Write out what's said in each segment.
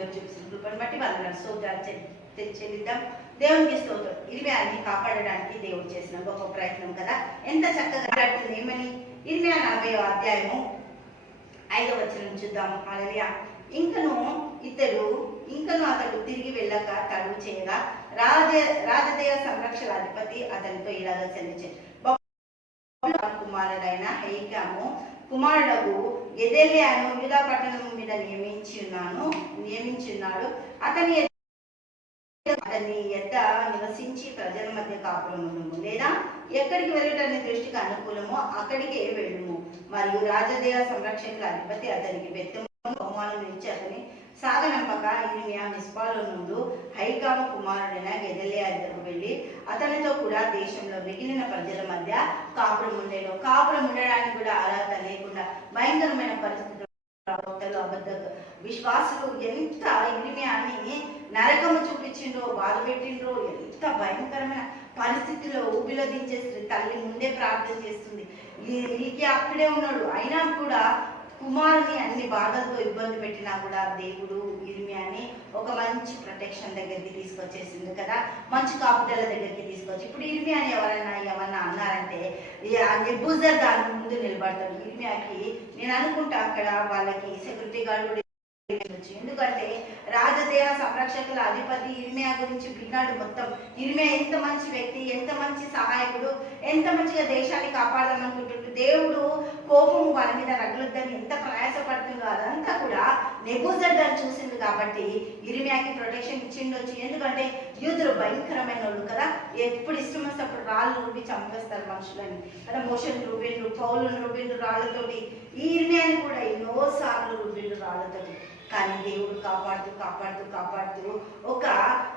దేవుడు చూపిస్తున్న కృపను బట్టి వాళ్ళ సోదాలు చెల్లిద్దాం దేవునికి స్తోత్రం. ఇరిమయాన్ని కాపాడడానికి దేవుడు చేసిన గొప్ప ప్రయత్నం కదా. ఎంత చక్కగా ఆడుతుంది ఏమని? ఇరిమయా నలభై అధ్యాయము ఐదో వచ్చిన చూద్దాము. అలలియా ఇంకను ఇద్దరు ఇంకను అతడు తిరిగి వెళ్ళక తరువు చేయగా రాజ రాజదేవ సంరక్షణ అధిపతి అతనితో ఇలాగ చెందించారు కుమారుడైన హైకాము కుమారుడకు ఎదెలియాను యూదా పట్టణం మీద నియమించి ఉన్నాను నియమించి ఉన్నాడు అతని అతని ఎద్ద నివసించి ప్రజల మధ్య కాపురమును లేదా ఎక్కడికి వెళ్ళటని దృష్టికి అనుకూలమో అక్కడికే వెళ్ళుము. మరియు రాజదేవ సంరక్షకుల అధిపతి అతనికి బెత్తము బహుమానం ఇచ్చి అతని సాగనంపక ఇరిమియా మిస్పాలో హైకాము కుమారుడైన గెదలియా ఇద్దరు వెళ్ళి అతనితో కూడా దేశంలో మిగిలిన ప్రజల మధ్య కాపురం ఉండేను. కాపురం ఉండడానికి కూడా అర్హత లేకుండా భయంకరమైన పరిస్థితులు అబద్ధ విశ్వాసులు ఎంత ఇరిమియాని నరకము చూపించిండ్రో బాధ పెట్టిండ్రో ఎంత భయంకరమైన పరిస్థితిలో ఊబిలో దించేస్తుంది తల్లి ముందే ప్రార్థన చేస్తుంది. అక్కడే ఉన్నాడు. అయినా కూడా కుమారుని అన్ని బాధలతో ఇబ్బంది పెట్టినా కూడా దేవుడు ఇర్మియాని ఒక మంచి ప్రొటెక్షన్ దగ్గరికి తీసుకొచ్చేసింది కదా. మంచి కాపుదల దగ్గరికి తీసుకొచ్చి ఇప్పుడు ఇర్మియాని ఎవరైనా ఏమన్నా అన్నారంటే ఈ దాని ముందు నిలబడతాడు. ఇర్మియాకి నేను అనుకుంటా అక్కడ వాళ్ళకి సెక్యూరిటీ గార్డు కూడా ఎందుకంటే రాజదేహ సంరక్షకుల అధిపతి ఇర్మియా గురించి విన్నాడు మొత్తం. ఇర్మియా ఎంత మంచి వ్యక్తి ఎంత మంచి సహాయకుడు ఎంత మంచిగా దేశాన్ని కాపాడదామనుకుంటుండు దేవుడు కోపం వాళ్ళ మీద రగులుద్దని ఎంత ప్రయాసపడుతుందో అదంతా కూడా నెబూజర్దాన్ చూసింది కాబట్టి ఇరిమ్యాకి ప్రొటెక్షన్ ఇచ్చిండొచ్చు ఎందుకంటే యూదులు భయంకరమైన వాళ్ళు కదా. ఎప్పుడు ఇష్టం వస్తే అప్పుడు రాళ్ళు రూపి చంపేస్తారు మనుషులని. కదా మోషన్ రుబ్బిండ్రు పౌలను రుబ్బిండ్రు రాళ్ళతోటి. ఈ ఇరిమ్యాని కూడా ఎన్నో సార్లు రాళ్ళతోటి. కానీ దేవుడు కాపాడుతూ కాపాడుతూ కాపాడుతూ ఒక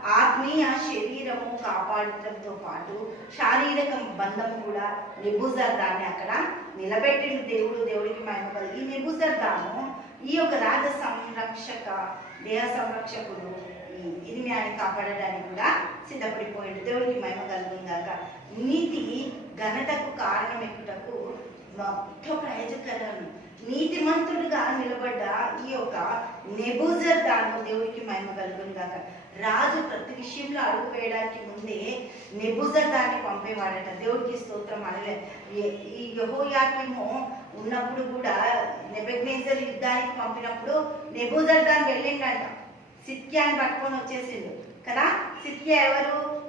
ఆత్మీయ శరీరము కాపాడటంతో పాటు శారీరక బంధము కూడా నిబుజర్ దాన్ని అక్కడ నిలబెట్టిండు దేవుడు. దేవుడికి మహిమ కలిగి ఈ నిబుజర్ ఈ యొక్క రాజ సంరక్షక దేహ సంరక్షకుడు ఈ కాపాడడానికి కూడా సిద్ధపడిపోయిండు. దేవుడికి మహిమ కలుగుందాక నీతి ఘనతకు కారణం ఎక్కుటకు మొత్తం ప్రయోజకరం. నిలబడ్డ ఈ యొక్క నెబూజర్ దాను దేవుడికి మహిమ కలుగును కాక రాజు ప్రతి విషయంలో అడుగు వేయడానికి ముందే నెబూజర్ దాన్ని పంపేవాడట. దేవుడికి స్తోత్రం అనలే. ఈ యహోయాకిము ఉన్నప్పుడు కూడా నెబెగ్నేజర్ యుద్ధానికి పంపినప్పుడు నెబూజర్ దాన్ని వెళ్ళిండంట. సిత్యాన్ని పట్టుకొని వచ్చేసిండు. కదా? సిత్య ఎవరు?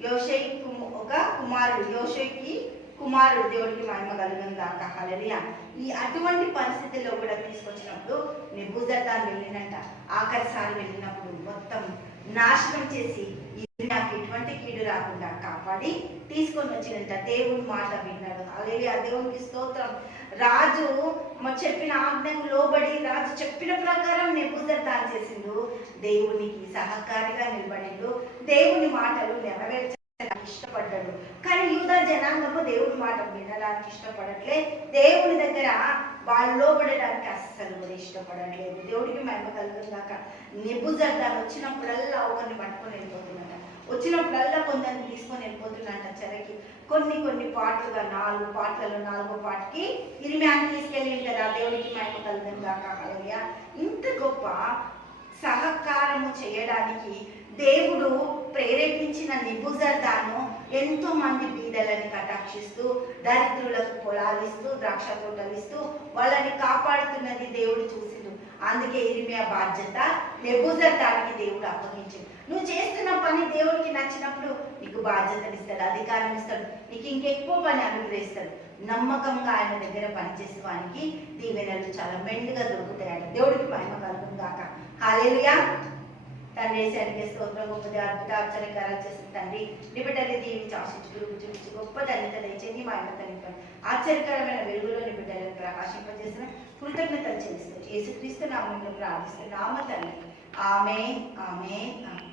యోషయ్ ఒక కుమారుడు. యోషయ్కి కుమారుడు దేవుడికి మహిమ కలిగిన కాక హలలియ ఈ అటువంటి పరిస్థితుల్లో కూడా తీసుకొచ్చినప్పుడు నిబుజర్దాన్ వెళ్ళినంట. ఆఖరిసారి వెళ్ళినప్పుడు మొత్తం నాశనం చేసి నాకు ఎటువంటి కీడు రాకుండా కాపాడి తీసుకొని వచ్చినంట. దేవుని మాట విన్నాడు. అలాగే దేవునికి స్తోత్రం. రాజు చెప్పిన ఆజ్ఞకు లోబడి రాజు చెప్పిన ప్రకారం నెబుజర్దాన్ చేసిండు. దేవునికి సహకారిగా నిలబడిండు. దేవుని మాటలు నెరవేర్చడానికి ఇష్టపడ్డాడు. కానీ జనాంగము దేవుడి మాట వినడానికి ఇష్టపడట్లే. దేవుని దగ్గర వాళ్ళు లోబడడానికి అస్సలు కూడా ఇష్టపడట్లేదు. దేవుడికి మహిమ కలుగుదాక నిబుజర్దాన్ వచ్చినప్పుడల్లా ఒకరిని పట్టుకొని వెళ్ళిపోతున్నట. వచ్చినప్పుడల్లా కొందరిని తీసుకొని వెళ్ళిపోతున్నట చెరకి. కొన్ని కొన్ని పాటలుగా నాలుగు పాటలలో నాలుగో పాటకి ఇరిమ్యాన్ని తీసుకెళ్ళి కదా దేవుడికి మహిమ కలుగును కాక ఇంత గొప్ప సహకారము చేయడానికి దేవుడు ప్రేరేపించిన నిబుజర్దాను ఎంతో మంది బీదలను కటాక్షిస్తూ దరిద్రులకు పొలాలిస్తూ ద్రాక్ష తోటలు ఇస్తూ వాళ్ళని కాపాడుతున్నది దేవుడు చూసిండు. అందుకే ఇరిమియా బాధ్యత నెబుజర్దానికి దేవుడు అప్పగించింది నువ్వు చేస్తున్న పని దేవుడికి నచ్చినప్పుడు నీకు బాధ్యతనిస్తాడు అధికారం ఇస్తాడు నీకు ఇంకెక్కువ పని అనుగ్రహిస్తాడు. నమ్మకంగా ఆయన దగ్గర పనిచేసే వానికి దీవెనలు చాలా మెండుగా దొరుకుతాయట. దేవుడికి మహిమ కలుగును కాక హాలేలుయా. తండ్రి సరిగ్గా స్తోత్రం గొప్పది అద్భుత ఆశ్చర్యకారాలు చేసిన తండ్రి నీ బిడ్డల్ని దీవించి ఆశించి గురువు చూపించి గొప్ప ధన్యత దయచేసి మా యొక్క తనిపై ఆశ్చర్యకరమైన వెలుగులో నీ బిడ్డలను ప్రకాశింపజేసిన కృతజ్ఞతలు చెల్లిస్తూ యేసుక్రీస్తు నామంలో ప్రార్థిస్తున్న నామ తండ్రి ఆమె ఆమె ఆమె